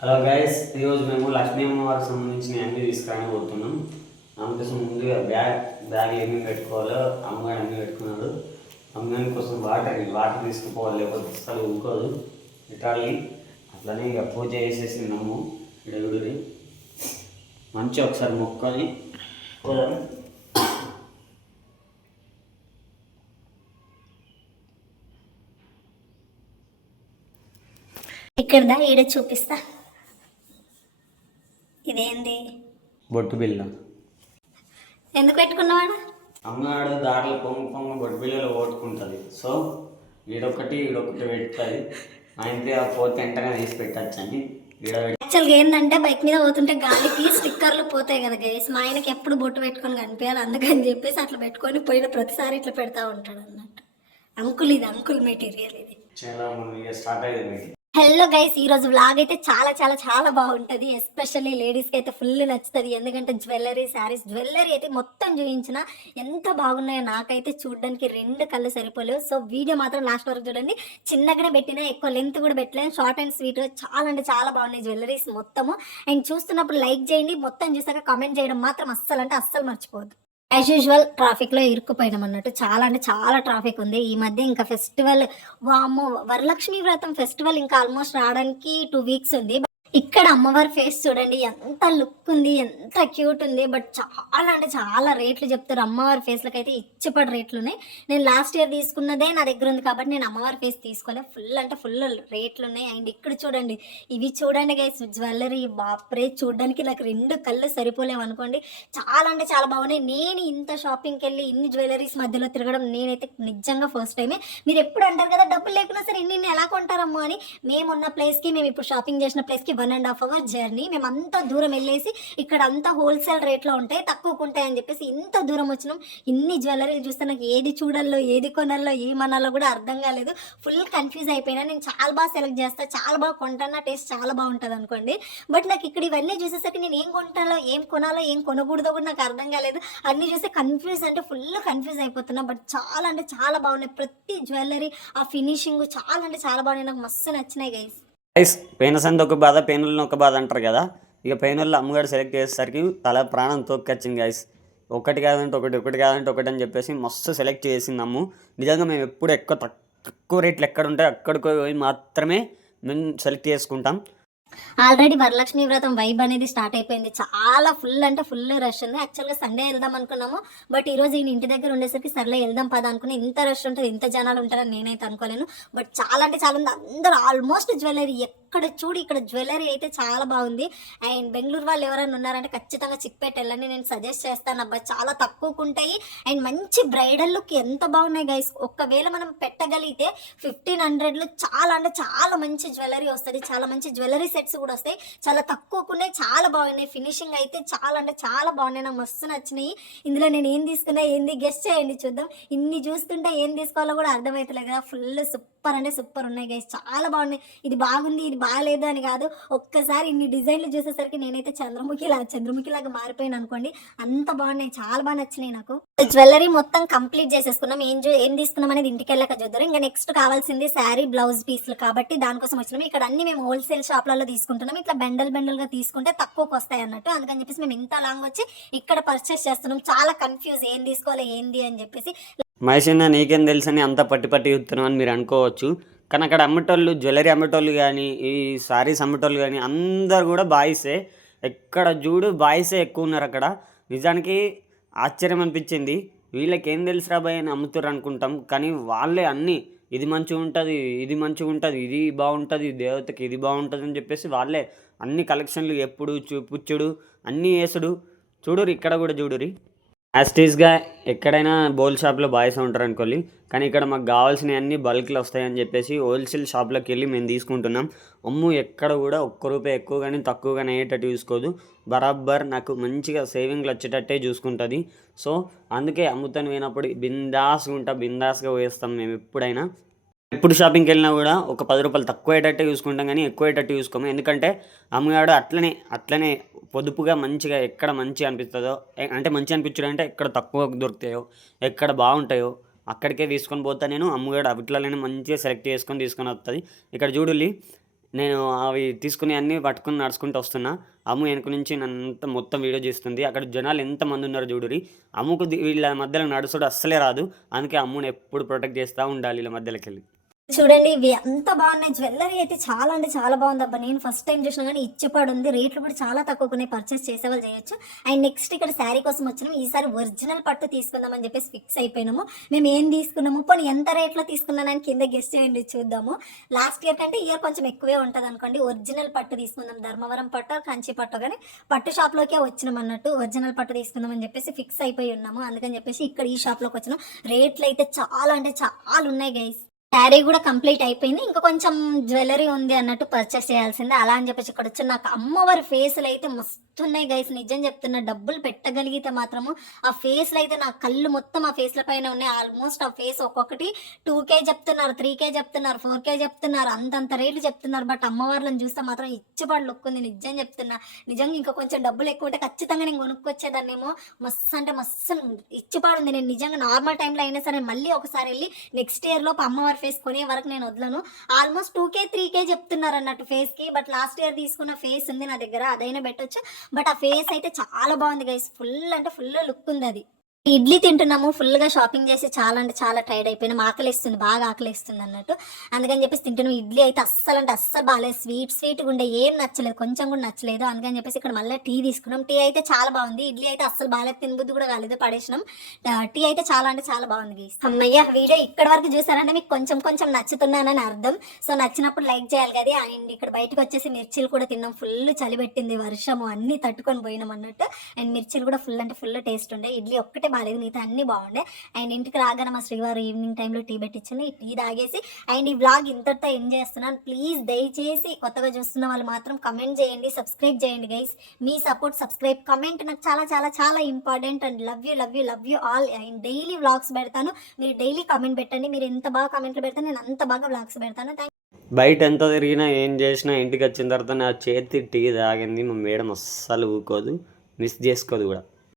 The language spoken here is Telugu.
హలో గైస్ ఈరోజు మేము లక్ష్మీ అమ్మవారికి సంబంధించిన అన్ని తీసుకురాని పోతున్నాం. అందుకోసం ముందుగా బ్యాగ్ బ్యాగ్ ఏమేమి పెట్టుకోవాలో అమ్మగారు అన్నీ పెట్టుకున్నాడు అమ్మగారి కోసం వాటర్ వాటర్ తీసుకుపోవాలి లేకపోతే అసలు ఊరుకోదు. ఇటాలి అట్లనే ఇక పూజ చేసేసి నమ్ము దేవుడిని మంచి ఒకసారి మొక్కని ఇక్కడ ఈడ చూపిస్తా. ఇదేంది? బొట్టు బిల్ల ఎందుకు పెట్టుకున్నావాడు? అమ్మగాడు దారిలో పొంగ పొంగ బొట్టు బిల్లలు ఓటుకుంటుంది సో ఈడొకటి ఈడొకటి పెట్టుతుంది ఆయనకి ఆ పోతే వెంటనే తీసి పెట్టచ్చు అని ఈడ యాక్చువల్గా ఏంటంటే బైక్ మీద పోతుంటే గాలికి స్టిక్కర్లు పోతాయి కదా గైస్. మా ఆయనకి ఎప్పుడు బొట్టు పెట్టుకొని కనిపించాలి. అందుకని చెప్పేసి అట్లా పెట్టుకొని పోయిన ప్రతిసారి ఇట్లా పెడతా ఉంటాడు అన్నట్టు. అంకుల్ ఇది అంకుల్ మెటీరియల్ ఇది. చాలా స్టార్ట్ అయ్యేది హలో గైస్ ఈ రోజు వ్లాగ్ అయితే చాలా చాలా చాలా బాగుంటుంది. ఎస్పెషల్లీ లేడీస్కి అయితే ఫుల్ నచ్చుతుంది. ఎందుకంటే జ్యువెలరీ శారీస్ జ్యువెలరీ అయితే మొత్తం చూపించిన ఎంత బాగున్నాయో నాకైతే చూడడానికి రెండు కళ్ళు సరిపోలేవు. సో వీడియో మాత్రం లాస్ట్ వరకు చూడండి. చిన్నగానే పెట్టినా ఎక్కువ లెంత్ కూడా పెట్టలేదు షార్ట్ అండ్ స్వీట్ చాలా అంటే చాలా బాగున్నాయి జ్యువెలరీస్ మొత్తము. అండ్ చూస్తున్నప్పుడు లైక్ చేయండి. మొత్తం చూసాక కామెంట్ చేయడం మాత్రం అస్సలు అంటే అస్సలు మర్చిపోవద్దు. యాజ్ యూజువల్ ట్రాఫిక్లో ఇరుక్కుపోయినాం అన్నట్టు. చాలా అంటే చాలా ట్రాఫిక్ ఉంది. ఈ మధ్య ఇంకా ఫెస్టివల్ వామ్మో వరలక్ష్మి వ్రతం ఫెస్టివల్ ఇంకా ఆల్మోస్ట్ రావడానికి టూ వీక్స్ ఉంది. ఇక్కడ అమ్మవారి ఫేస్ చూడండి ఎంత లుక్ ఉంది ఎంత క్యూట్ ఉంది బట్ చాలా అంటే చాలా రేట్లు చెప్తారు. అమ్మవారి ఫేస్లకు అయితే ఇచ్చిపడి రేట్లు ఉన్నాయి. నేను లాస్ట్ ఇయర్ తీసుకున్నదే నా దగ్గర ఉంది కాబట్టి నేను అమ్మవారి ఫేస్ తీసుకోలేదు ఫుల్ అంటే ఫుల్ రేట్లు ఉన్నాయి. అండ్ ఇక్కడ చూడండి ఇవి చూడండి గైస్ జ్యువెలరీ బాప్రే చూడడానికి నాకు రెండు కళ్ళు సరిపోలేవు అనుకోండి. చాలా అంటే చాలా బాగున్నాయి. నేను ఇంత షాపింగ్కి వెళ్ళి ఇన్ని జ్యువెలరీస్ మధ్యలో తిరగడం నేనైతే నిజంగా ఫస్ట్ టైమే మీరు ఎప్పుడు అంటారు కదా డబ్బులు లేకున్నా సరే ఇన్ని ఇన్ని ఎలా కొంటారమ్మా అని. మేము ఉన్న ప్లేస్కి మేము ఇప్పుడు షాపింగ్ చేసిన ప్లేస్కి one and half hour journey. మేము అంత దూరం వెళ్ళేసి ఇక్కడ అంతా హోల్సేల్ రేట్లో ఉంటాయి తక్కువకు ఉంటాయి అని చెప్పేసి ఇంత దూరం వచ్చినాం. ఇన్ని జ్యువెలరీలు చూస్తే నాకు ఏది చూడాలో ఏది కొనాలో ఏమనాలో కూడా అర్థం కాలేదు. ఫుల్ కన్ఫ్యూజ్ అయిపోయినా. నేను చాలా బాగా సెలెక్ట్ చేస్తా చాలా బాగా కొంటాను టేస్ట్ చాలా బాగుంటుంది అనుకోండి. బట్ నాకు ఇక్కడ ఇవన్నీ చూసేసరికి నేను ఏం కొంటాలో ఏం కొనాలో ఏం కొనకూడదో కూడా నాకు అర్థం కాలేదు. అన్ని చూస్తే కన్ఫ్యూజ్ అంటే ఫుల్ కన్ఫ్యూజ్ అయిపోతున్నా. బట్ చాలా అంటే చాలా బాగున్నాయి. ప్రతి జ్యువెలరీ ఆ ఫినిషింగ్ చాలా అంటే చాలా బాగున్నాయి. నాకు మస్తు నచ్చినాయి గైస్ గైస్ పెయిన సంది ఒక బాధ పెయినులను ఒక బాధ అంటారు కదా. ఇక పెయినుల్లో అమ్మగారు సెలెక్ట్ చేసేసరికి తల ప్రాణం తోక్కొచ్చింది గైస్ ఒకటి కాదంటే ఒకటి ఒకటి కాదంటే ఒకటి అని చెప్పేసి మస్తు సెలెక్ట్ చేసింది అమ్ము. నిజంగా మేము ఎప్పుడు ఎక్కువ తక్కువ రేట్లు ఎక్కడ ఉంటాయో అక్కడికి పోయి మాత్రమే మేము సెలెక్ట్ చేసుకుంటాం. ఆల్రెడీ వరలక్ష్మి వ్రతం వైబ్ అనేది స్టార్ట్ అయిపోయింది. చాలా ఫుల్ అంటే ఫుల్ రష్ ఉంది. యాక్చువల్గా సండే వెళ్దాం అనుకున్నాము. బట్ ఈ రోజు ఈయన ఇంటి దగ్గర ఉండేసరికి సర్లే వెళ్దాం పద అనుకుని ఇంత రష్ ఉంటుంది ఇంత జనాలు ఉంటారని నేనైతే అనుకోలేను. బట్ చాలా అంటే చాలా ఉంది. అందరూ ఆల్మోస్ట్ జ్యువెలరీ ఎక్కడ చూడు ఇక్కడ జ్యువెలరీ అయితే చాలా బాగుంది. అండ్ బెంగళూరు వాళ్ళు ఎవరైనా ఉన్నారంటే ఖచ్చితంగా చిక్పేట వెళ్ళండి నేను సజెస్ట్ చేస్తాను. అబ్బా చాలా తక్కువకు ఉంటాయి. అండ్ మంచి బ్రైడల్ లుక్ ఎంత బాగున్నాయి గైస్ ఒక్కవేళ మనం పెట్టగలిగితే ఫిఫ్టీన్ హండ్రెడ్లో చాలా అంటే చాలా మంచి జ్యువెలరీ వస్తుంది. చాలా మంచి జ్యువెలరీ సెట్స్ కూడా వస్తాయి. చాలా తక్కువకున్నాయి చాలా బాగున్నాయి. ఫినిషింగ్ అయితే చాలా అంటే చాలా బాగున్నాయి. నాకు మస్తు నచ్చినాయి. ఇందులో నేను ఏం తీసుకున్నా ఏంది? గెస్ట్ చేయండి చూద్దాం. ఇన్ని చూస్తుంటే ఏం తీసుకోవాలో కూడా అర్థమవుతలేదు కదా. ఫుల్ సూపర్ సూపర్ అంటే సూపర్ ఉన్నాయి గైస్ చాలా బాగున్నాయి. ఇది బాగుంది ఇది బాగాలేదు అని కాదు. ఒక్కసారి ఇన్ని డిజైన్లు చూసేసరికి నేనైతే చంద్రముఖి లాగా చంద్రముఖి లాగా మారిపోయాను అనుకోండి. అంత బాగున్నాయి చాలా బాగా నచ్చినాయి నాకు. జ్యువెలరీ మొత్తం కంప్లీట్ చేసేసుకున్నాం. ఏం ఏం తీసుకున్నాం అనేది ఇంటికి వెళ్ళాక చూద్దరు ఇంకా నెక్స్ట్ కావాల్సింది శారీ బ్లౌజ్ పీస్లు కాబట్టి దానికోసం వచ్చినాం. ఇక్కడ అన్ని మేము హోల్సేల్ షాప్లలో తీసుకుంటున్నాం. ఇట్లా బెండల్ బెండల్గా తీసుకుంటే తక్కువకి వస్తాయి అన్నట్టు. అందుకని చెప్పేసి మేము ఇంత లాంగ్ వచ్చి ఇక్కడ పర్చేస్ చేస్తున్నాం. చాలా కన్ఫ్యూజ్ ఏం తీసుకోవాలి ఏంది అని చెప్పేసి మహేషన్న నీకేం తెలుసని అంత పట్టి పట్టి చూస్తున్నాం అని మీరు అనుకోవచ్చు. కానీ అక్కడ అమ్మటోళ్ళు జ్యువెలరీ అమ్మటోళ్ళు కానీ ఈ సారీస్ అమ్మటోళ్ళు కానీ అందరు కూడా బాయ్సే. ఎక్కడ చూడు బాయ్సే ఎక్కువ ఉన్నారు అక్కడ. నిజానికి ఆశ్చర్యం అనిపించింది. వీళ్ళకి ఏం తెలుసురా బాయ్ అని అమ్ముతారు అనుకుంటాం. కానీ వాళ్ళే అన్నీ ఇది మంచిగా ఉంటుంది ఇది మంచిగా ఉంటుంది ఇది బాగుంటుంది దేవతకి ఇది బాగుంటుంది అని చెప్పేసి వాళ్ళే అన్ని కలెక్షన్లు ఎప్పుడు చూపుచ్చుడు అన్నీ వేసుడు. చూడురు ఇక్కడ కూడా చూడురి యాస్టీస్గా ఎక్కడైనా బోల్ షాప్లో బాయ్స్ ఉంటారు అనుకోండి. కానీ ఇక్కడ మాకు కావాల్సినవి బల్క్లు బల్క్లో వస్తాయని చెప్పేసి హోల్సేల్ షాప్లోకి వెళ్ళి మేము తీసుకుంటున్నాం. అమ్ము ఎక్కడ కూడా ఒక్క రూపాయి ఎక్కువ కానీ తక్కువ కానీ అయ్యేటట్టు చూసుకోదు. బరాబర్ నాకు మంచిగా సేవింగ్లు వచ్చేటట్టే చూసుకుంటుంది. సో అందుకే అమ్ముతాను పోయినప్పుడు బిందాస్గా ఉంటా బిందాస్గా వేస్తాం మేము ఎప్పుడైనా. ఎప్పుడు షాపింగ్కి వెళ్ళినా కూడా ఒక పది రూపాయలు తక్కువ అయ్యేటట్టు చూసుకుంటాం కానీ ఎక్కువ అయ్యేటట్టు చూసుకోము. ఎందుకంటే అమ్మగాడు అట్లనే అట్లనే పొదుపుగా మంచిగా ఎక్కడ మంచి అనిపిస్తుందో అంటే మంచి అనిపించడం అంటే ఎక్కడ తక్కువ దొరుకుతాయో ఎక్కడ బాగుంటాయో అక్కడికే తీసుకొని పోతా నేను. అమ్మగాడు అవిట్లనే మంచిగా సెలెక్ట్ చేసుకొని తీసుకొని వస్తుంది ఇక్కడ చూడుల్లి నేను అవి తీసుకుని అన్నీ పట్టుకొని నడుచుకుంటూ వస్తున్నా. అమ్ము వెనక నుంచి నన్ను మొత్తం వీడియో చేస్తుంది. అక్కడ జనాలు ఎంతమంది ఉన్నారో చూడురి అమ్ముకు వీళ్ళ మధ్యలో నడుచుడు అస్సలే రాదు. అందుకే అమ్ముని ఎప్పుడు ప్రొటెక్ట్ చేస్తూ ఉండాలి వీళ్ళ మధ్యలోకి వెళ్ళి. చూడండి ఇవి ఎంత బాగున్నాయి. జ్యువెలరీ అయితే చాలా అంటే చాలా బాగుంది అబ్బా నేను ఫస్ట్ టైం చూసినా కానీ ఇచ్చిపాడు ఉంది. రేట్లు కూడా చాలా తక్కువ ఉన్నాయి. పర్చేస్ చేసే వాళ్ళు చేయొచ్చు. అండ్ నెక్స్ట్ ఇక్కడ శారీ కోసం వచ్చినాం. ఈసారి ఒరిజినల్ పట్టు తీసుకుందామని చెప్పేసి ఫిక్స్ అయిపోయినాము. మేము ఏం తీసుకున్నాము? పోనీ ఎంత రేట్లో తీసుకున్నానని కింద గెస్ట్ చేయండి చూద్దాము. లాస్ట్ ఇయర్ కంటే ఇయర్ కొంచెం ఎక్కువే ఉంటుంది అనుకోండి. ఒరిజినల్ పట్టు తీసుకుందాం. ధర్మవరం పట్టు కంచి పట్టు కానీ పట్టు షాప్లోకే వచ్చినాం అన్నట్టు ఒరిజినల్ పట్టు తీసుకుందామని చెప్పేసి ఫిక్స్ అయిపోయి ఉన్నాము. అందుకని చెప్పేసి ఇక్కడ ఈ షాప్లోకి వచ్చినాం. రేట్లు అయితే చాలా అంటే చాలా ఉన్నాయి గైస్ శారీ కూడా కంప్లీట్ అయిపోయింది. ఇంకా కొంచెం జ్యువెలరీ ఉంది అన్నట్టు పర్చేస్ చేయాల్సిందే. అలా అని చెప్పేసి ఇక్కడ వచ్చి నాకు అమ్మవారి ఫేస్లు అయితే మస్తు ఉన్నాయి గైస్ నిజం చెప్తున్నా డబ్బులు పెట్టగలిగితే మాత్రము ఆ ఫేస్లు అయితే నా కళ్ళు మొత్తం ఆ ఫేస్ల పైన ఉన్నాయి. ఆల్మోస్ట్ ఆ ఫేస్ ఒక్కొక్కటి టూ కే చెప్తున్నారు త్రీ కే చెప్తున్నారు ఫోర్ కే చెప్తున్నారు అంతంత రేట్లు చెప్తున్నారు. బట్ అమ్మవార్లను చూస్తే మాత్రం ఇచ్చిపాడు లుక్ ఉంది. నిజం చెప్తున్నా. నిజంగా ఇంకా కొంచెం డబ్బులు ఎక్కువ ఉంటే ఖచ్చితంగా నేను కొనుక్కొచ్చేదాన్నేమో. మస్తు అంటే మస్తు ఇచ్చిపాడు ఉంది. నేను నిజంగా నార్మల్ టైంలో అయినా సరే మళ్ళీ ఒకసారి వెళ్ళి నెక్స్ట్ ఇయర్ లోపు అమ్మవారి ఫేస్ కొనే వరకు నేను వదలను. Almost two K three K చెప్తున్నారు అన్నట్టు ఫేస్కి. బట్ లాస్ట్ ఇయర్ తీసుకున్న ఫేస్ ఉంది నా దగ్గర. అదైనా పెట్టొచ్చు. బట్ ఆ ఫేస్ అయితే చాలా బాగుంది గైస్ ఫుల్ అంటే ఫుల్ లుక్ ఉంది అది. ఇడ్లీ తింటున్నాము ఫుల్గా షాపింగ్ చేసి చాలా అంటే చాలా టైర్డ్ అయిపోయినాం ఆకలిస్తుంది బాగా ఆకలిస్తుంది అన్నట్టు. అందుకని చెప్పేసి తింటున్నాం ఇడ్లీ అయితే అస్సలు అంటే అస్సలు బాగాలేదు. స్వీట్ స్వీట్ ఉండే ఏం నచ్చలేదు కొంచెం కూడా నచ్చలేదు. అందుకని చెప్పేసి ఇక్కడ మళ్ళీ టీ తీసుకున్నాం. టీ అయితే చాలా బాగుంది. ఇడ్లీ అయితే అస్సలు బాగాలేదు. తినబుద్ధి కూడా కాలేదు. పడేసినాం. టీ అయితే చాలా అంటే చాలా బాగుంది గీస్ అమ్మయ్య వీడియో ఇక్కడ వరకు చూసారంటే మీకు కొంచెం కొంచెం నచ్చుతున్నానని అర్థం. సో నచ్చినప్పుడు లైక్ చేయాలి కదా. అండ్ ఇక్కడ బయటకు వచ్చేసి మిర్చీలు కూడా తిన్నాం. ఫుల్ చలి పెట్టింది వర్షము అన్ని తట్టుకొని పోయినాం అన్నట్టు. అండ్ మిర్చీలు కూడా ఫుల్ అంటే ఫుల్ టేస్ట్ ఉండే. ఇడ్లీ ఒక్కటే బాగాలేదు మిగతా అన్ని బాగుండే. అండ్ ఇంటికి రాగానే మా శ్రీవారు ఈవినింగ్ టైంలో టీ పెట్టించింది. ఈ టీ తాగేసి అండ్ ఈ వ్లాగ్ ఇంతటితో ఎండ్ చేస్తున్నాను. ప్లీజ్ దయచేసి కొత్తగా చూస్తున్న వాళ్ళు మాత్రం కమెంట్ చేయండి సబ్స్క్రైబ్ చేయండి గైస్ మీ సపోర్ట్ సబ్స్క్రైబ్ కమెంట్ నాకు చాలా చాలా చాలా important and love you love you love you all and daily vlogs పెడతాను. మీరు డైలీ కమెంట్ పెట్టండి. మీరు ఎంత బాగా కమెంట్లు పెడితే నేను అంత బాగా వ్లాగ్స్ పెడతాను. థ్యాంక్ బయట ఎంత తిరిగినా ఏం చేసినా ఇంటికి వచ్చిన తర్వాత నా చేతి టీ తాగింది మా మేడం అస్సలు ఊకోదు. మిస్ చేసుకోదు కూడా.